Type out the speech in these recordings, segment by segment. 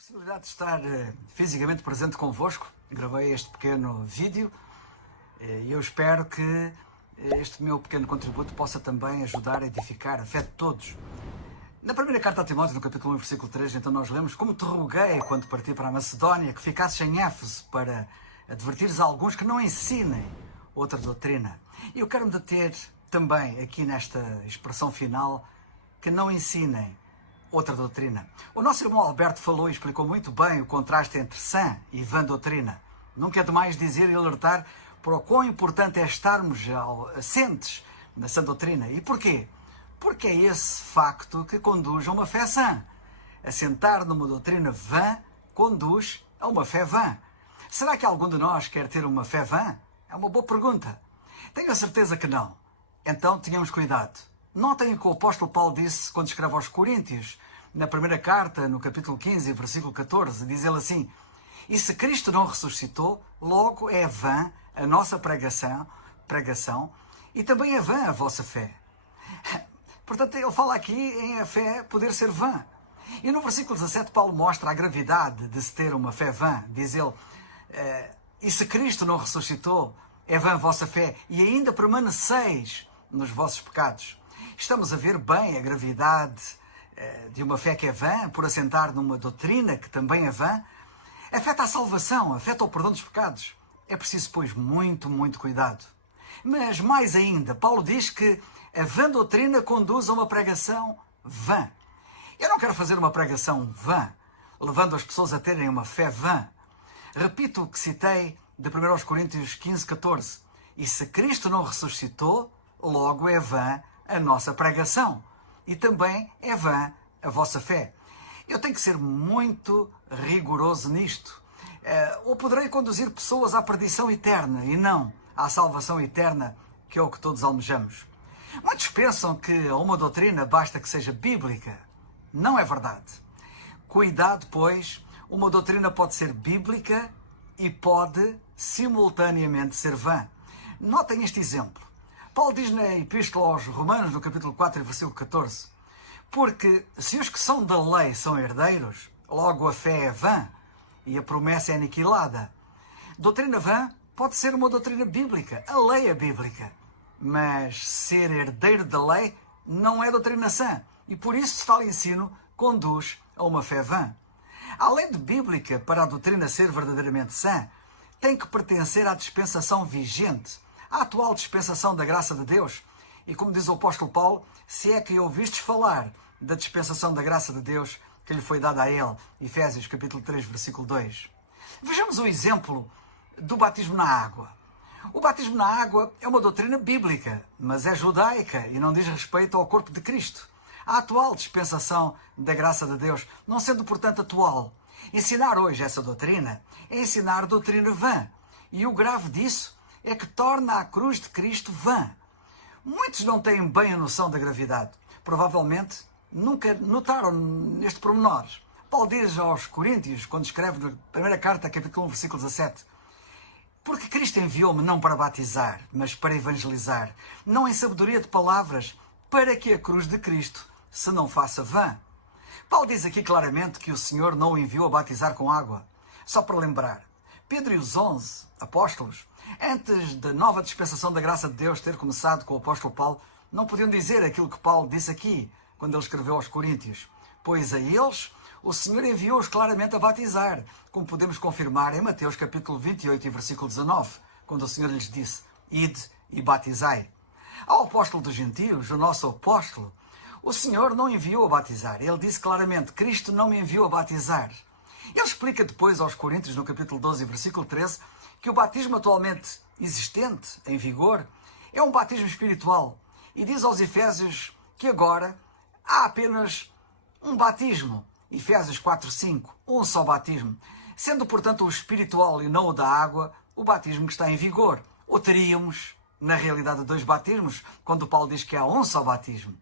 possibilidade de estar fisicamente presente convosco. Gravei este pequeno vídeo e eu espero que este meu pequeno contributo possa também ajudar a edificar a fé de todos. Na primeira carta a Timóteo, no capítulo 1, versículo 3, então nós lemos: como te roguei quando parti para a Macedónia, que ficasses em Éfeso para advertires a alguns que não ensinem outra doutrina. E eu quero me deter também aqui nesta expressão final, que não ensinem outra doutrina. O nosso irmão Alberto falou e explicou muito bem o contraste entre sã e vã doutrina. Nunca é demais dizer e alertar para o quão importante é estarmos assentes na sã doutrina. E porquê? Porque é esse facto que conduz a uma fé sã. Assentar numa doutrina vã conduz a uma fé vã. Será que algum de nós quer ter uma fé vã? É uma boa pergunta. Tenho a certeza que não. Então tenhamos cuidado. Notem o que o apóstolo Paulo disse quando escreve aos Coríntios, na primeira carta, no capítulo 15, versículo 14, diz ele assim: e se Cristo não ressuscitou, logo é vã a nossa pregação e também é vã a vossa fé. Portanto, ele fala aqui em a fé poder ser vã. E no versículo 17, Paulo mostra a gravidade de se ter uma fé vã. Diz ele: e se Cristo não ressuscitou, é vã a vossa fé, e ainda permaneceis nos vossos pecados. Estamos a ver bem a gravidade de uma fé que é vã, por assentar numa doutrina que também é vã. Afeta a salvação, afeta o perdão dos pecados. É preciso, pois, muito cuidado. Mas mais ainda, Paulo diz que a vã doutrina conduz a uma pregação vã. Eu não quero fazer uma pregação vã, levando as pessoas a terem uma fé vã. Repito o que citei de 1 Coríntios 15, 14. E se Cristo não ressuscitou, logo é vã a nossa pregação. E também é vã a vossa fé. Eu tenho que ser muito rigoroso nisto. Ou poderei conduzir pessoas à perdição eterna e não à salvação eterna, que é o que todos almejamos. Muitos pensam que a uma doutrina basta que seja bíblica. Não é verdade. Cuidado, pois, uma doutrina pode ser bíblica e pode simultaneamente ser vã. Notem este exemplo. Paulo diz na Epístola aos Romanos, no capítulo 4, versículo 14, porque se os que são da lei são herdeiros, logo a fé é vã e a promessa é aniquilada. Doutrina vã pode ser uma doutrina bíblica, a lei é bíblica, mas ser herdeiro da lei não é doutrina sã, e por isso tal ensino conduz a uma fé vã. Além de bíblica, para a doutrina ser verdadeiramente sã, tem que pertencer à dispensação vigente, à atual dispensação da graça de Deus. E como diz o apóstolo Paulo, se é que ouvistes falar da dispensação da graça de Deus que lhe foi dada a ele, Efésios capítulo 3, versículo 2. Vejamos o exemplo do batismo na água. O batismo na água é uma doutrina bíblica, mas é judaica e não diz respeito ao corpo de Cristo. A atual dispensação da graça de Deus, não sendo, portanto, atual. Ensinar hoje essa doutrina é ensinar doutrina vã. E o grave disso é que torna a cruz de Cristo vã. Muitos não têm bem a noção da gravidade. Provavelmente nunca notaram neste pormenor. Paulo diz aos Coríntios, quando escreve na primeira carta, capítulo 1, versículo 17, porque Cristo enviou-me não para batizar, mas para evangelizar, não em sabedoria de palavras, para que a cruz de Cristo se não faça vã. Paulo diz aqui claramente que o Senhor não o enviou a batizar com água. Só para lembrar, Pedro e os 11 apóstolos, antes da nova dispensação da graça de Deus ter começado com o apóstolo Paulo, não podiam dizer aquilo que Paulo disse aqui, quando ele escreveu aos Coríntios. Pois a eles, o Senhor enviou-os claramente a batizar, como podemos confirmar em Mateus capítulo 28 e versículo 19, quando o Senhor lhes disse: ide e batizai. Ao apóstolo dos gentios, o nosso apóstolo, o Senhor não enviou a batizar. Ele disse claramente: Cristo não me enviou a batizar. Ele explica depois aos Coríntios, no capítulo 12, versículo 13, que o batismo atualmente existente, em vigor, é um batismo espiritual. E diz aos Efésios que agora há apenas um batismo. Efésios 4, 5, um só batismo. Sendo, portanto, o espiritual e não o da água, o batismo que está em vigor. Ou teríamos, na realidade, dois batismos, quando Paulo diz que há um só batismo.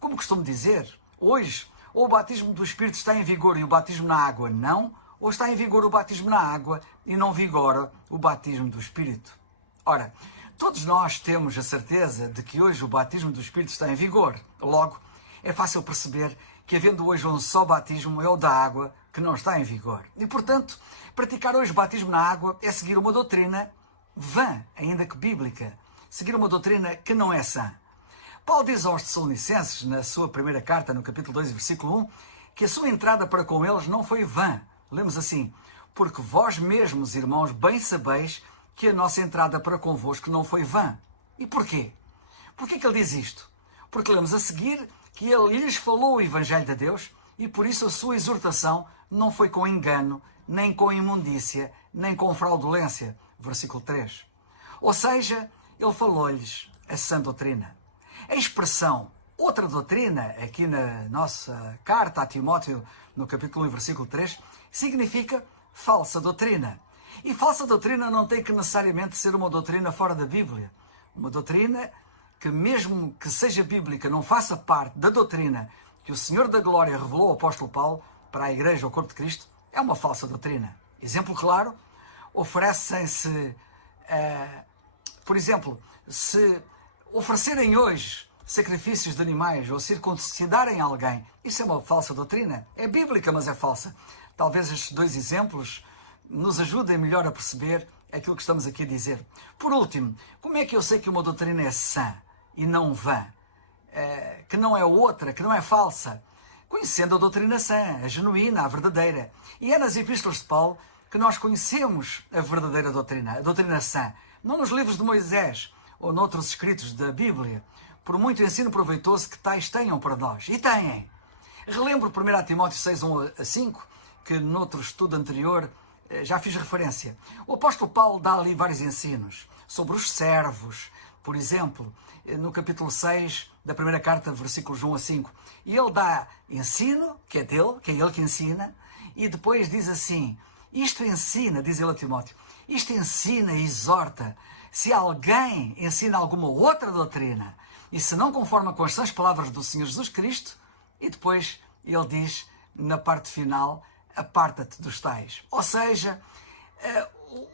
Como costumo dizer, hoje, ou o batismo do Espírito está em vigor e o batismo na água não, ou está em vigor o batismo na água e não vigora o batismo do Espírito. Ora, todos nós temos a certeza de que hoje o batismo do Espírito está em vigor. Logo, é fácil perceber que, havendo hoje um só batismo, é o da água que não está em vigor. E, portanto, praticar hoje o batismo na água é seguir uma doutrina vã, ainda que bíblica. Seguir uma doutrina que não é sã. Paulo diz aos Tessalonicenses, na sua primeira carta, no capítulo 2, versículo 1, que a sua entrada para com eles não foi vã. Lemos assim: porque vós mesmos, irmãos, bem sabeis que a nossa entrada para convosco não foi vã. E porquê? Porquê que ele diz isto? Porque lemos a seguir que ele lhes falou o Evangelho de Deus e por isso a sua exortação não foi com engano, nem com imundícia, nem com fraudulência. Versículo 3. Ou seja, ele falou-lhes a sã doutrina. A expressão outra doutrina, aqui na nossa carta a Timóteo, no capítulo 1, versículo 3, significa falsa doutrina. E falsa doutrina não tem que necessariamente ser uma doutrina fora da Bíblia. Uma doutrina que, mesmo que seja bíblica, não faça parte da doutrina que o Senhor da Glória revelou ao apóstolo Paulo para a Igreja, ao corpo de Cristo, é uma falsa doutrina. Exemplo claro, oferecem-se, por exemplo, se oferecerem hoje sacrifícios de animais ou circuncidarem alguém, isso é uma falsa doutrina. É bíblica, mas é falsa. Talvez estes dois exemplos nos ajudem melhor a perceber aquilo que estamos aqui a dizer. Por último, como é que eu sei que uma doutrina é sã e não vã? Que não é outra, que não é falsa? Conhecendo a doutrina sã, a genuína, a verdadeira. E é nas epístolas de Paulo que nós conhecemos a verdadeira doutrina, a doutrina sã. Não nos livros de Moisés ou noutros escritos da Bíblia, por muito ensino proveitoso que tais tenham para nós. E têm. Relembro 1 Timóteo 6, 1 a 5, que noutro estudo anterior já fiz referência. O apóstolo Paulo dá ali vários ensinos sobre os servos, por exemplo, no capítulo 6 da primeira carta, versículos 1 a 5. E ele dá ensino, que é dele, que é ele que ensina, e depois diz assim: isto ensina, diz ele a Timóteo, isto ensina e exorta. Se alguém ensina alguma outra doutrina, e se não conforma com as sãs palavras do Senhor Jesus Cristo, e depois ele diz, na parte final, aparta-te dos tais. Ou seja,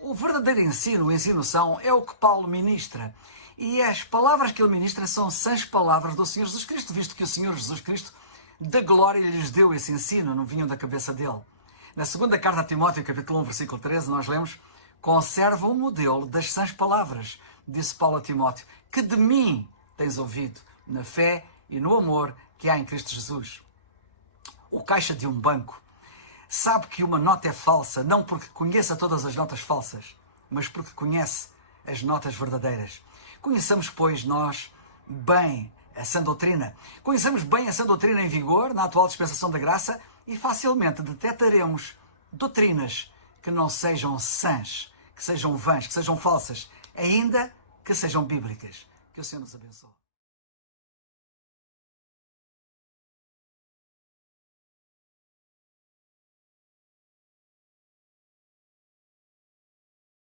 o verdadeiro ensino, o ensino são, é o que Paulo ministra. E as palavras que ele ministra são sãs palavras do Senhor Jesus Cristo, visto que o Senhor Jesus Cristo, da glória, lhes deu esse ensino, não vinham da cabeça dele. Na segunda carta a Timóteo, capítulo 1, versículo 13, nós lemos: conserva o modelo das sãs palavras, disse Paulo a Timóteo, que de mim tens ouvido, na fé e no amor que há em Cristo Jesus. O caixa de um banco sabe que uma nota é falsa, não porque conheça todas as notas falsas, mas porque conhece as notas verdadeiras. Conheçamos, pois, nós bem a sã doutrina. Conheçamos bem a sã doutrina em vigor na atual dispensação da graça e facilmente detectaremos doutrinas que não sejam sãs, que sejam vãs, que sejam falsas, ainda que sejam bíblicas. Que o Senhor nos abençoe.